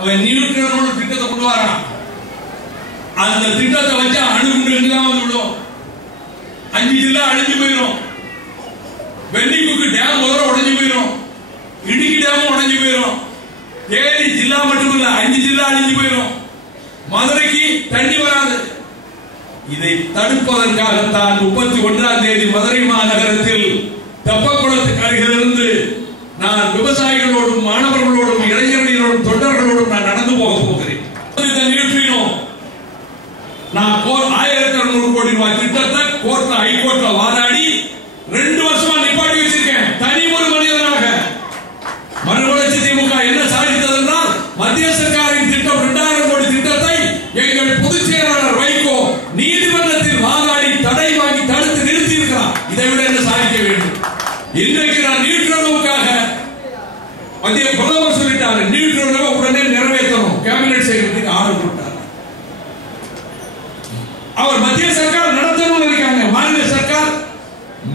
அவன் நியூட்ரனோட திட்டத்தை கொண்டு வரான். அந்த திட்டத்தை வச்சு அணுகுண்டு எல்லாம் வந்து விடும். 5 ஜில்லா அழிஞ்சு போயிடும். வெள்ளிக்குக்கு டேம் முதல்ல உடைஞ்சு போயிடும். இடுக்கி டேமும் உடைஞ்சு போயிடும். தேனி ஜில்லா மட்டும் இல்ல 5 ஜில்லா அழிஞ்சு போயிடும். மதுரைக்கு தண்ணி வராது. இதை தடுப்பதற்காகத்தான் 31ஆம் தேதி மதுரை மாநகரத்தில் தெப்பக்குளத்துக்கு அருகிலிருந்து நான் விவசாயிகளோடும் மாணவர்களோடும் இளைஞர்களோடும் தொண்டர்களோடும் நான் நடந்து போக போகிறேன். நான் 1600 கோடி ரூபாய் திட்டத்தை கோர்ட்ல ஹைகோர்ட்ல வாதாடி 2 வருஷமா நிப்பாட்டி வச்சிருக்கேன். தனி ஒரு மனிதனாக மறுமலர்ச்சி திமுக என்ன சாதித்தது என்றால் மத்திய சர்க்காரின் திட்டம் 2000 கோடி திட்டத்தை எங்கள் பொதுச் செயலாளர் வைகோ நீதிமன்றத்தில் வாதாடி தடை வாங்கி தடுத்து நிறுத்தி இருக்கிறார். இதை விட என்ன சாதிக்க வேண்டும்? இன்றைக்கு நான் நியூட்ரனுக்காக மத்திய பிரதமர் சொல்லிட்டாரு, நியூட்ரனை உடனே நிறைவேற்றணும், கேபினட் செய்யறதுக்கு ஆர்டர் போட்டார். அவர் மத்திய சர்க்கார் நடத்தணும் இருக்காங்க. மாநில சர்க்கார்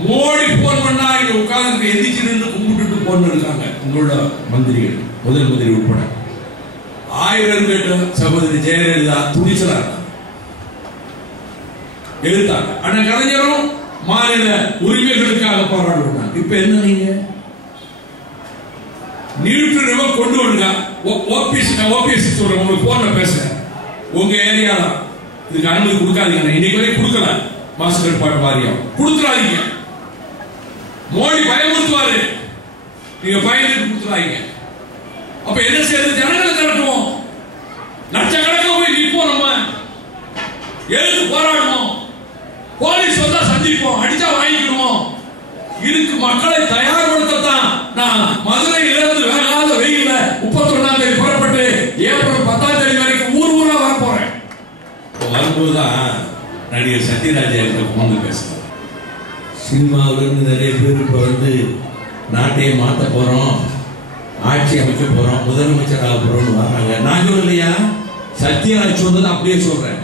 மோடி போன் பண்ணா இங்க உட்கார்ந்து எந்திரிச்சு நின்று கும்பிட்டு போன் இருக்காங்க. உங்களோட மந்திரிகள், முதல் மந்திரி உட்பட 1000 பேர் சகோதரி ஜெயலலிதா துணிச்சலா எழுத்தாங்க. அண்ணன் கலைஞரும் மாநில உரிமைகளுக்காக போராடுவாங்க. இப்ப என்ன நீங்க நியூட்ரனை கொண்டு வருங்க. ஓபிஎஸ் சொல்றேன், உங்களுக்கு போன்ல பேசுறேன். உங்க ஏரியால இதுக்கு அனுமதி கொடுக்காதீங்க. இன்னைக்கு வரை கொடுக்கல. மாஸ்டர் கட்டுப்பாட்டு வாரியம் கொடுத்துறாதீங்க. மோடி பயமுறுத்துவாரு, நீங்க பயந்துட்டு கொடுத்துறாதீங்க. அப்ப என்ன செய்யறது? ஜனங்களை திரட்டுவோம். லட்சக்கணக்கில் போய் நிற்போம். நம்ம எழுந்து போராடணும். போலீஸ் வந்தா சந்திப்போம், அடிச்சா வாங்கிக்கிறோம். இதுக்கு மக்களை தயார்படுத்தத்தான் நான் மதுரையிலிருந்து வேகாத வெயில 31ஆம் தேதி புறப்பட்டு ஏப்ரல் 10ஆம் தேதி வரைக்கும் ஊர் ஊரா வர போறேன். வரும்போதுதான் நடிகர் சத்யராஜ் போன் பேசுறாரு. சினிமாவிலிருந்து நிறைய பேர் இப்ப வந்து நாட்டையே மாற்ற போறோம், ஆட்சி அமைக்க போறோம், முதலமைச்சர் ஆக போறோம்னு வர்றாங்க. நான் சொல்லலையா, சத்யராஜ் சொன்னது அப்படியே சொல்றேன்.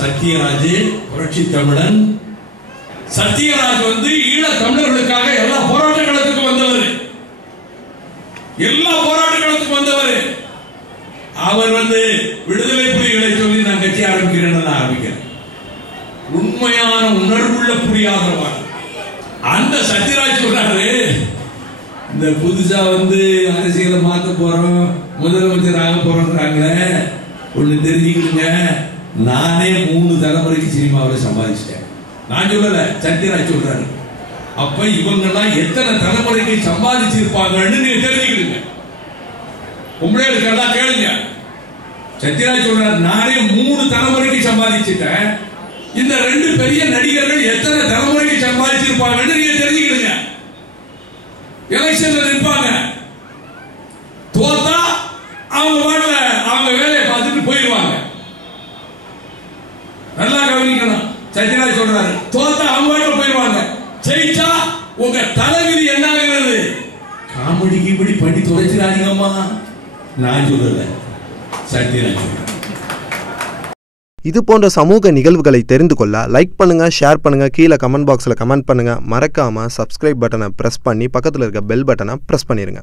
சத்யராஜ் புரட்சி தமிழன். சத்யராஜ் வந்து ஈழ தமிழர்களுக்காக எல்லா போராட்டங்களுக்கு வந்தவர். எல்லா போராட்டங்களுக்கு வந்தவர். அவர் வந்து விடுதலை புலிகளை சொல்லி நான் கட்சி ஆரம்பிக்கிறேன் ஆரம்பிக்கிறேன். உண்மையான உணர்வுள்ள புலி ஆதரவாளர் அந்த சத்யராஜ் சொல்றாரு, இந்த புதுசா வந்து அரசியலை மாத்த போறோம், முதலமைச்சர் ஆக போறோம்ன்றாங்களே, ஒண்ணு தெரிஞ்சுக்கிடுங்க, நானே 3 தலைமுறைக்கு சினிமாவில் சம்பாதிச்சிட்டேன். நான் சொல்லல, சத்யராஜ் சொல்றாரு. அப்ப இவங்க எல்லாம் எத்தனை தலைமுறைக்கு சம்பாதிச்சிருப்பாங்கன்னு நீங்க தெரிஞ்சுக்கிடுங்க. உங்களுக்கு எல்லாம் கேளுங்க. சத்யராஜ் சொல்றாரு, நானே 3 தலைமுறைக்கு சம்பாதிச்சிட்டேன். இந்த 2 பெரிய நடிகர்கள் எத்தனை தலைமுறைக்கு சம்பாதிச்சிருப்பாங்கன்னு நீங்க தெரிஞ்சுக்கிடுங்க. எலெக்ஷன்ல நிற்பாங்க, தோத்தா அவங்க வாடல அவங்க வேலையை பார்த்துட்டு போயிடுவாங்க. நல்லா கவனிக்கணும். சத்யராஜ் சொல்றாரு, தோத்தா அவங்க வாடல போயிடுவாங்க, ஜெயிச்சா உங்க தலைவிதி என்ன ஆகிறது? காமெடிக்கு இப்படி பண்ணி தொலைச்சிடாதீங்கம்மா. நான் சொல்லல, சத்யராஜ் சொல்றேன். இது போன்ற சமூக நிகழ்வுகளை தெரிந்து கொள்ள லைக் பண்ணுங்க, ஷேர் பண்ணுங்க, கீழே கமெண்ட் பாக்ஸில் கமெண்ட் பண்ணுங்க. மறக்காம சப்ஸ்கிரைப் பட்டனை பிரஸ் பண்ணி பக்கத்தில் இருக்க பெல் பட்டனை பிரஸ் பண்ணிருங்க.